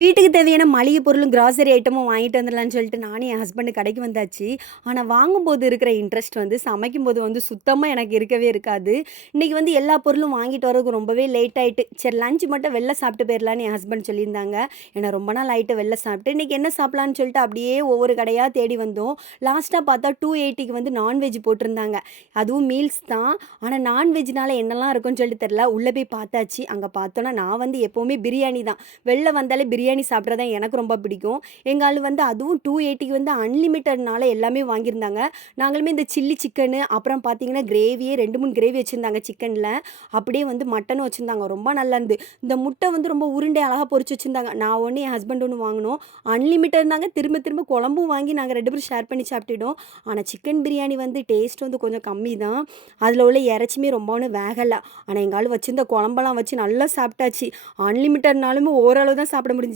வீட்டுக்கு தேவையான மளிகை பொருளும், கிராசரி ஐட்டமும் வாங்கிட்டு வந்துடலான்னு சொல்லிட்டு நானும் என் ஹஸ்பண்ட் கடைக்கு வந்தாச்சு. ஆனா, வாங்கும்போது இருக்கிற இன்ட்ரெஸ்ட் வந்து சமைக்கும்போது வந்து சுத்தமா எனக்கு இருக்கவே இருக்காது. இன்னைக்கு வந்து எல்லா பொருளும் வாங்கிட்டு வரதுக்கு ரொம்பவே லேட் ஆயிட்டு. சரி லஞ்ச் மட்டும் வெளில சாப்பிட்டு போயிரலான்னு என் ஹஸ்பண்ட் சொல்லியிருந்தாங்க. ஏன்னா ரொம்ப நாள் ஆயிட்டு வெளில சாப்பிட்டு. இன்னைக்கு என்ன சாப்பிடலான்னு சொல்லிட்டு அப்படியே ஒவ்வொரு கடையா தேடி வந்தோம். லாஸ்ட்டா பார்த்தா 280க்கு வந்து நான்வெஜ் போட்டிருந்தாங்க. அதுவும் மீல்ஸ் தான். ஆனா, நான்வெஜ்னால என்னலாம் இருக்கும்னு சொல்லிட்டு தெரியல. உள்ள போய் பார்த்தாச்சு. அங்க பார்த்தோன்னா நான் வந்து எப்பவுமே பிரியாணி தான். வெளில வந்தாலே பிரியாணி சாப்பிட்றது தான் எனக்கு ரொம்ப பிடிக்கும். எங்க ஆளு வந்து அதுவும் 280க்கு வந்து அன்லிமிட்டட்னால எல்லாமே வாங்கியிருந்தாங்க. நாங்களுமே இந்த சில்லி சிக்கனு, அப்புறம் பார்த்தீங்கன்னா கிரேவியே 2, 3 கிரேவி வச்சிருந்தாங்க சிக்கன்ல. அப்படியே வந்து மட்டனும் வச்சிருந்தாங்க. ரொம்ப நல்லாருந்து. இந்த முட்டை வந்து ரொம்ப உருண்டை அழகா பொரிச்சு வச்சிருந்தாங்க. நான் ஒண்ணு, என் ஹஸ்பண்ட் ஒண்ணு வாங்குனோம். அன்லிமிட்டட்னாங்க திரும்ப திரும்ப குழம்பும் வாங்கி நாங்க 2 பேரும் ஷேர் பண்ணி சாப்பிட்டுட்டோம். ஆனா சிக்கன் பிரியாணி வந்து டேஸ்ட் வந்து கொஞ்சம் கம்மி தான். அதில உள்ள இறைச்சியுமே ரொம்ப ஒண்ணும் வேகல. ஆனா எங்க ஆளு வச்சிருந்த குழம்பெல்லாம் வச்சு நல்லா சாப்பிட்டாச்சு. அன்லிமிட்டட்னாலுமே ஓரளவு தான் சாப்பிட முடிஞ்சுச்சு.